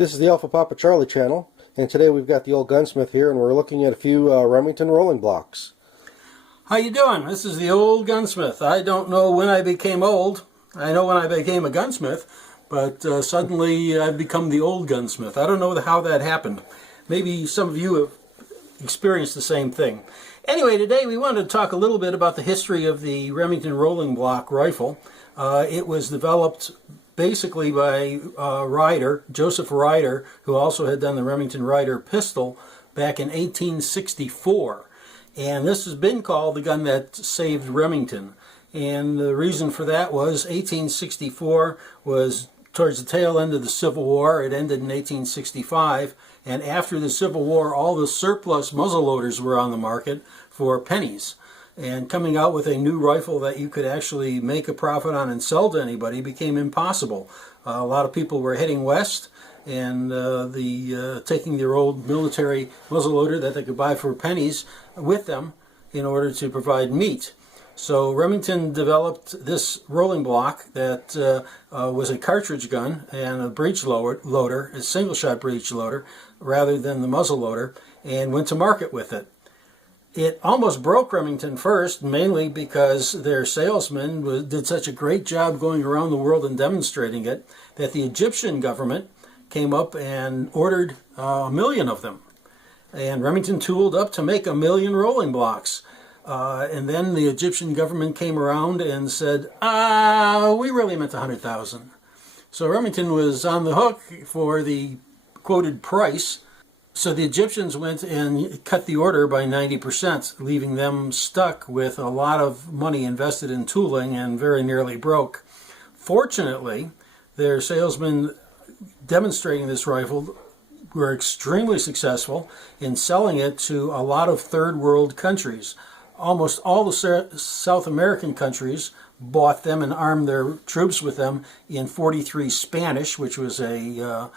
This is the Alpha Papa Charlie channel, and today we've got the Old Gunsmith here, and we're looking at a few Remington Rolling Blocks. How you doing? This is the Old Gunsmith. I don't know when I became old. I know when I became a gunsmith, but suddenly I've become the Old Gunsmith. I don't know how that happened. Maybe some of you have experienced the same thing. Anyway, today we wanted to talk a little bit about the history of the Remington Rolling Block rifle. It was developed basically by Joseph Ryder, who also had done the Remington Ryder pistol back in 1864. And this has been called the gun that saved Remington. And the reason for that was 1864 was towards the tail end of the Civil War. It ended in 1865. And after the Civil War, all the surplus muzzleloaders were on the market for pennies. And coming out with a new rifle that you could actually make a profit on and sell to anybody became impossible. A lot of people were heading west and taking their old military muzzleloader that they could buy for pennies with them in order to provide meat. So Remington developed this rolling block that was a cartridge gun and a breech loader, a single-shot breech loader, rather than the muzzle loader, and went to market with it. It almost broke Remington first, mainly because their salesman did such a great job going around the world and demonstrating it, that the Egyptian government came up and ordered 1 million of them. And Remington tooled up to make 1 million rolling blocks. And then the Egyptian government came around and said, we really meant 100,000. So Remington was on the hook for the quoted price. So the Egyptians went and cut the order by 90%, leaving them stuck with a lot of money invested in tooling and very nearly broke. Fortunately, their salesmen demonstrating this rifle were extremely successful in selling it to a lot of third world countries. Almost all the South American countries bought them and armed their troops with them in .43 Spanish, which was a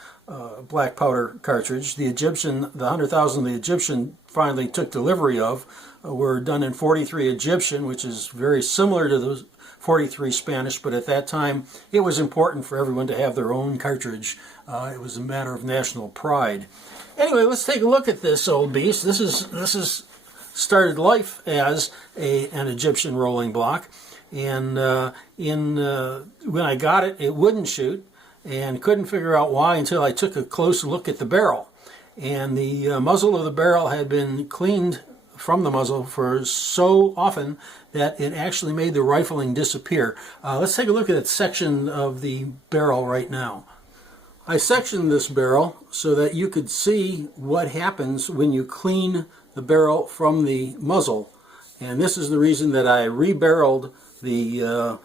black powder cartridge. The 100,000 the Egyptian finally took delivery of were done in .43 Egyptian, which is very similar to the .43 Spanish, but at that time it was important for everyone to have their own cartridge. It was a matter of national pride. Anyway, let's take a look at this old beast. This is started life as an Egyptian rolling block, and when I got it, it wouldn't shoot, and couldn't figure out why until I took a close look at the barrel. And the muzzle of the barrel had been cleaned from the muzzle for so often that it actually made the rifling disappear. Let's take a look at that section of the barrel right now. I sectioned this barrel so that you could see what happens when you clean the barrel from the muzzle. And this is the reason that I rebarreled the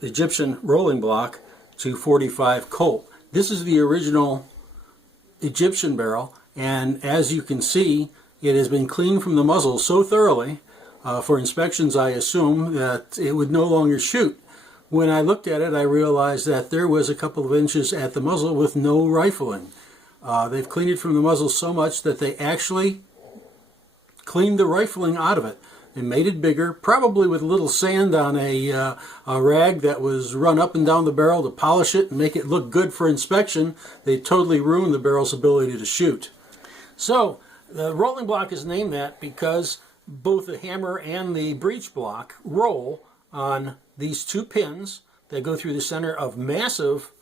Egyptian rolling block to .45 Colt. This is the original Egyptian barrel, and as you can see, it has been cleaned from the muzzle so thoroughly for inspections, I assume, that it would no longer shoot. When I looked at it, I realized that there was a couple of inches at the muzzle with no rifling. They've cleaned it from the muzzle so much that they actually cleaned the rifling out of it. They made it bigger, probably with a little sand on a rag that was run up and down the barrel to polish it and make it look good for inspection. They totally ruined the barrel's ability to shoot. So the rolling block is named that because both the hammer and the breech block roll on these two pins that go through the center of massive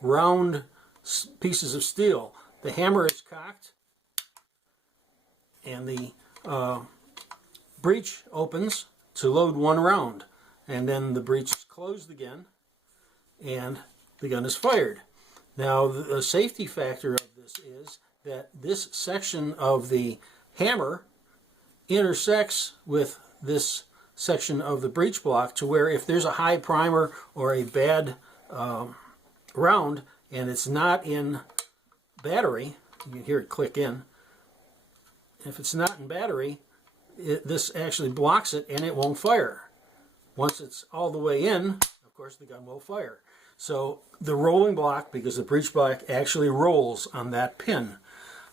round pieces of steel. The hammer is cocked and the breech opens to load one round, and then the breech is closed again and the gun is fired. Now the safety factor of this is that this section of the hammer intersects with this section of the breech block to where if there's a high primer or a bad round and it's not in battery, you can hear it click in. If it's not in battery, this actually blocks it and it won't fire. Once it's all the way in, of course the gun will fire. So the rolling block, because the breech block actually rolls on that pin.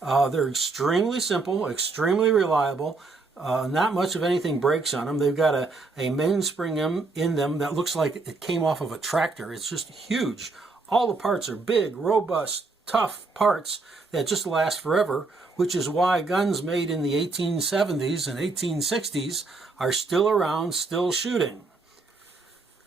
They're extremely simple, extremely reliable. Not much of anything breaks on them. They've got a mainspring in them that looks like it came off of a tractor. It's just huge. All the parts are big, robust, tough parts that just last forever, which is why guns made in the 1870s and 1860s are still around, still shooting.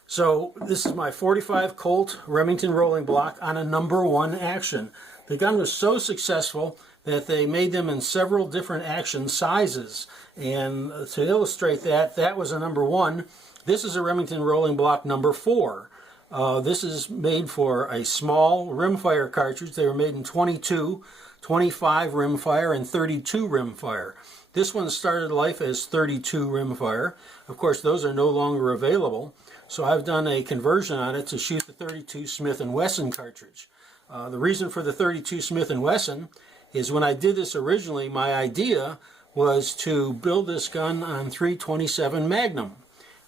So this is my .45 Colt Remington Rolling Block on a #1 action. The gun was so successful that they made them in several different action sizes. And to illustrate that, that was a #1. This is a Remington Rolling Block #4. This is made for a small rimfire cartridge. They were made in 22, 25 rimfire, and 32 rimfire. This one started life as 32 rimfire. Of course, those are no longer available. So I've done a conversion on it to shoot the 32 Smith & Wesson cartridge. The reason for the 32 Smith & Wesson is when I did this originally, my idea was to build this gun on .327 Magnum.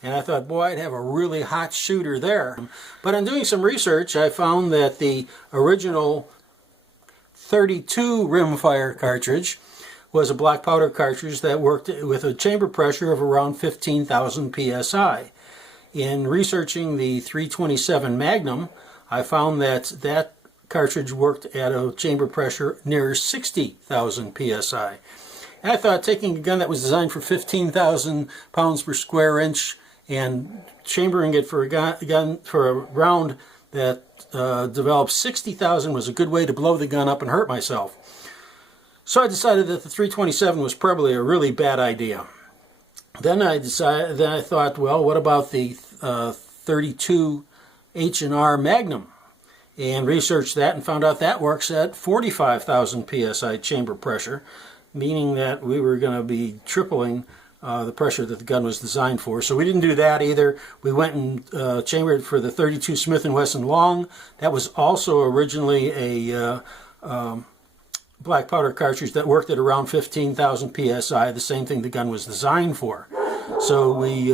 And I thought, boy, I'd have a really hot shooter there. But in doing some research, I found that the original 32 rimfire cartridge was a black powder cartridge that worked with a chamber pressure of around 15,000 psi. In researching the .327 Magnum, I found that that cartridge worked at a chamber pressure near 60,000 psi. And I thought taking a gun that was designed for 15,000 pounds per square inch and chambering it for a round that developed 60,000 was a good way to blow the gun up and hurt myself. So I decided that the .327 was probably a really bad idea. Then I thought, well, what about the 32 H&R Magnum? And researched that and found out that works at 45,000 psi chamber pressure, meaning that we were going to be tripling the pressure that the gun was designed for. So we didn't do that either. We went and chambered for the 32 Smith & Wesson Long. That was also originally a black powder cartridge that worked at around 15,000 psi, the same thing the gun was designed for. So we,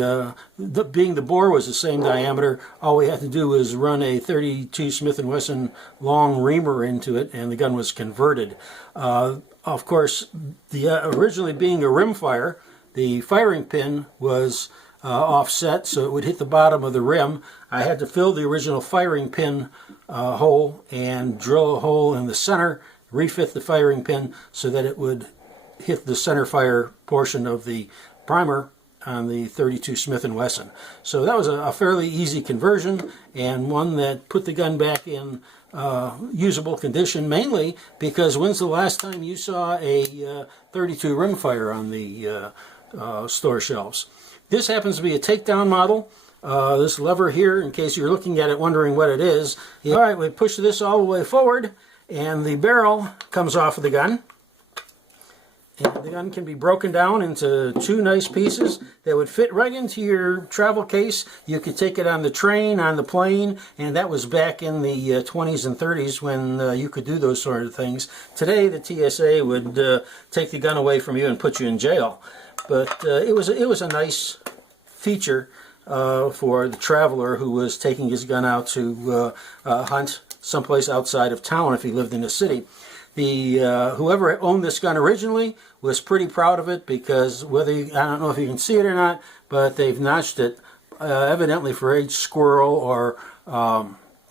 being the bore was the same diameter, all we had to do was run a 32 Smith & Wesson long reamer into it, and the gun was converted. Of course, originally being a rimfire, the firing pin was offset, so it would hit the bottom of the rim. I had to fill the original firing pin hole and drill a hole in the center, refit the firing pin so that it would hit the center fire portion of the primer on the 32 Smith & Wesson. So that was a fairly easy conversion, and one that put the gun back in usable condition, mainly because when's the last time you saw a 32 rimfire on the store shelves? This happens to be a Takedown model. This lever here, in case you're looking at it wondering what it is. All right, we push this all the way forward, and the barrel comes off of the gun. And the gun can be broken down into two nice pieces that would fit right into your travel case. You could take it on the train, on the plane, and that was back in the 20s and 30s when you could do those sort of things. Today, the TSA would take the gun away from you and put you in jail. But it was a nice feature for the traveler who was taking his gun out to hunt someplace outside of town if he lived in the city. Whoever owned this gun originally was pretty proud of it because I don't know if you can see it or not, but they've notched it evidently for each squirrel or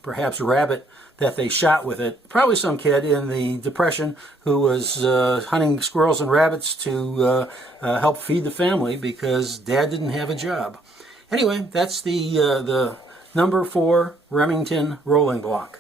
perhaps rabbit that they shot with it. Probably some kid in the Depression who was hunting squirrels and rabbits to help feed the family because Dad didn't have a job. Anyway, that's the #4 Remington Rolling Block.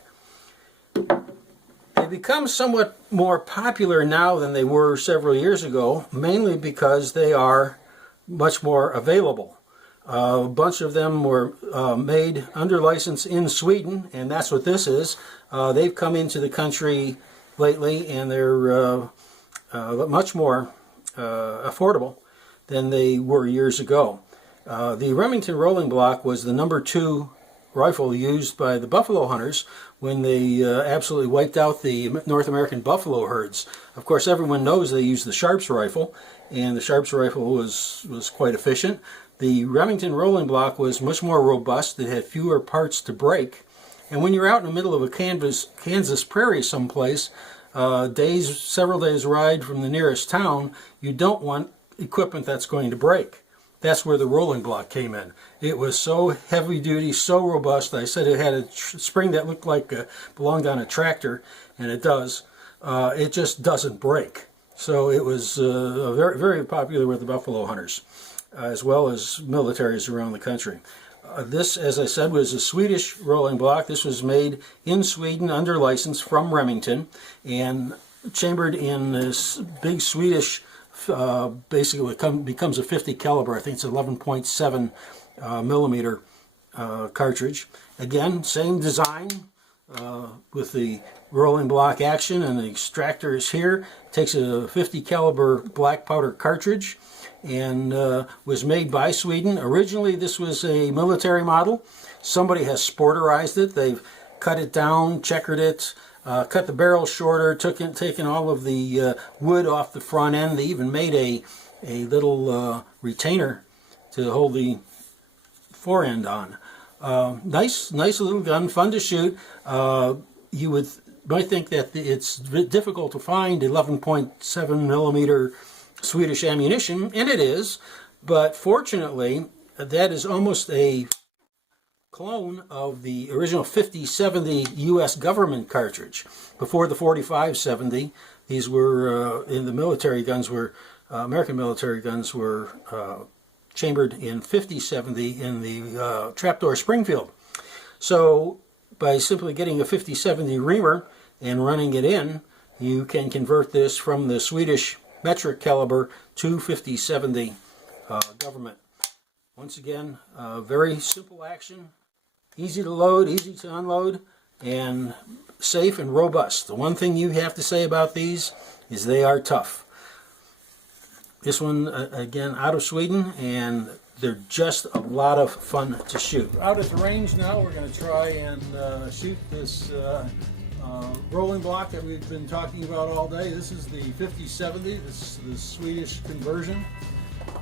They become somewhat more popular now than they were several years ago, mainly because they are much more available. A bunch of them were made under license in Sweden, and that's what this is. They've come into the country lately, and they're much more affordable than they were years ago. The Remington Rolling Block was the #2 rifle used by the buffalo hunters when they absolutely wiped out the North American buffalo herds. Of course, everyone knows they used the Sharps rifle, and the Sharps rifle was quite efficient. The Remington Rolling Block was much more robust. It had fewer parts to break. And when you're out in the middle of a Kansas prairie someplace, several days ride from the nearest town, you don't want equipment that's going to break. that's where the rolling block came in. It was so heavy duty, so robust. I said it had a spring that looked like belonged on a tractor, and it does. It just doesn't break. So it was very, very popular with the buffalo hunters, as well as militaries around the country. This, as I said, was a Swedish rolling block. This was made in Sweden under license from Remington and chambered in this big Swedish, basically it becomes a 50 caliber. I think it's 11.7 millimeter cartridge. Again, same design with the rolling block action, and the extractor is here. Takes a 50 caliber black powder cartridge, and was made by Sweden. Originally this was a military model. Somebody has sporterized it. They've cut it down, checkered it, cut the barrel shorter, taken all of the wood off the front end. They even made a little retainer to hold the fore end on. Nice little gun, fun to shoot. You might think that it's difficult to find 11.7 millimeter Swedish ammunition, and it is, but fortunately that is almost a clone of the original 50-70 U.S. government cartridge. Before the 45-70, these were in the military guns were American military guns were chambered in 50-70 in the trapdoor Springfield. So by simply getting a 50-70 reamer and running it in, you can convert this from the Swedish metric caliber to 50-70 government. Once again, very simple action, easy to load, easy to unload, and safe and robust. The one thing you have to say about these is they are tough. This one, again, out of Sweden, and they're just a lot of fun to shoot. Out at the range now, we're going to try and shoot this rolling block that we've been talking about all day. This is the 50-70, this is the Swedish conversion.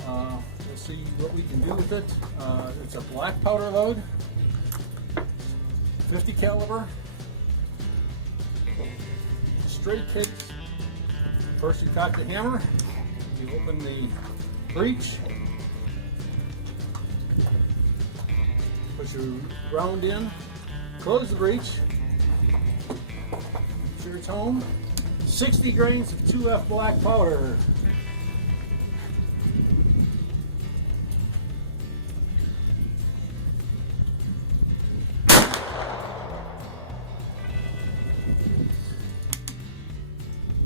We'll see what we can do with it. It's a black powder load, 50 caliber, straight case. First you cock the hammer, you open the breech, put your round in, close the breech, make sure it's home. 60 grains of 2F black powder.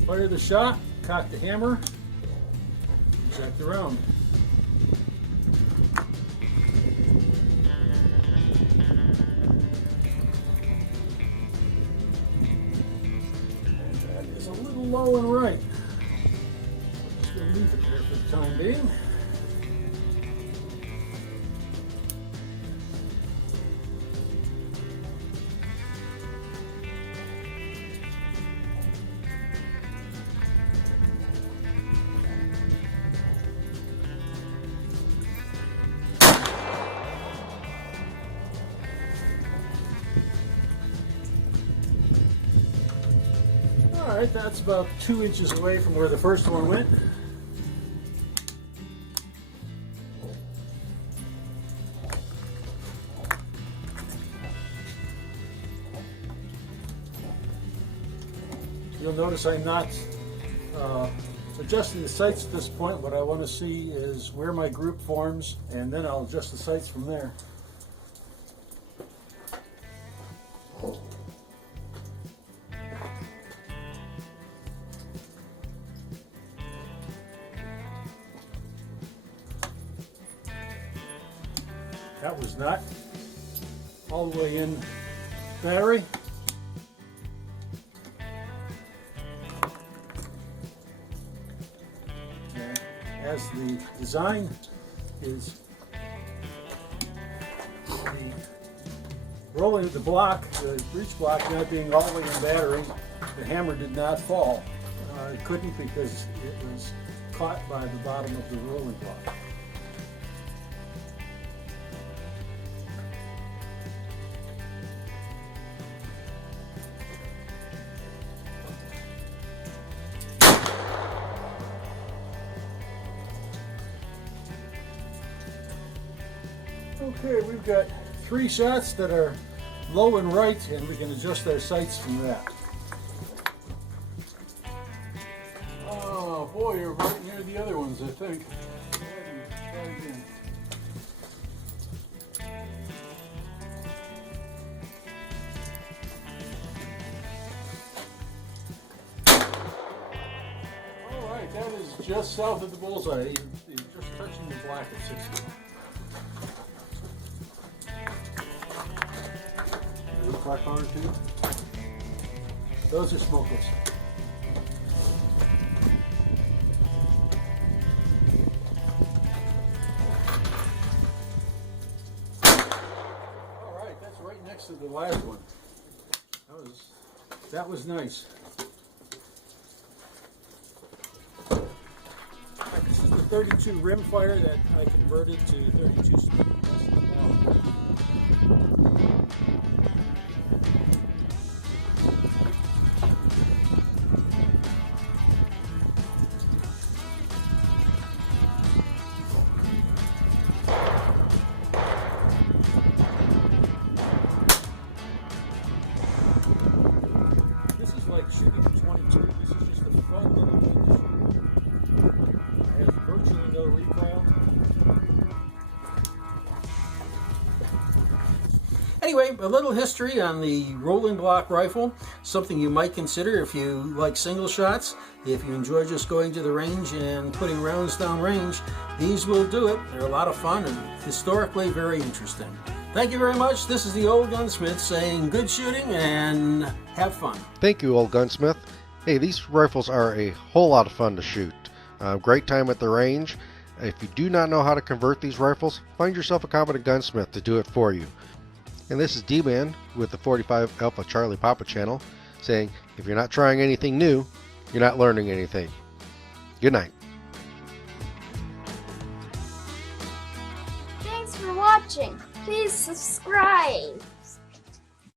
Fire the shot, cock the hammer, eject the round. That is a little low and right. Just going to leave it there for the time being. Alright, that's about 2 inches away from where the first one went. You'll notice I'm not adjusting the sights at this point. What I want to see is where my group forms, and then I'll adjust the sights from there. That was not all the way in battery. And as the design is rolling the block, the breech block not being all the way in battery, the hammer did not fall. It couldn't because it was caught by the bottom of the rolling block. Okay, we've got 3 shots that are low and right, and we can adjust our sights from that. Oh boy, you're right near the other ones, I think. Try again. All right, that is just south of the bullseye. He's just touching the black at 60. Black powder too? Those are smokeless. All right, that's right next to the last one. That was nice. This is the 32 rim fire that I converted to 32 speed. Like shooting a 22. This is just a fun little thing to shoot. It has virtually no recoil. Anyway, a little history on the rolling block rifle. Something you might consider if you like single shots. If you enjoy just going to the range and putting rounds down range, these will do it. They're a lot of fun and historically very interesting. Thank you very much. This is the Old Gunsmith saying good shooting and have fun. Thank you, Old Gunsmith. Hey, these rifles are a whole lot of fun to shoot. Great time at the range. If you do not know how to convert these rifles, find yourself a competent gunsmith to do it for you. And this is D-Man with the 45 Alpha Charlie Papa channel saying, if you're not trying anything new, you're not learning anything. Good night. Thanks for watching. Please subscribe.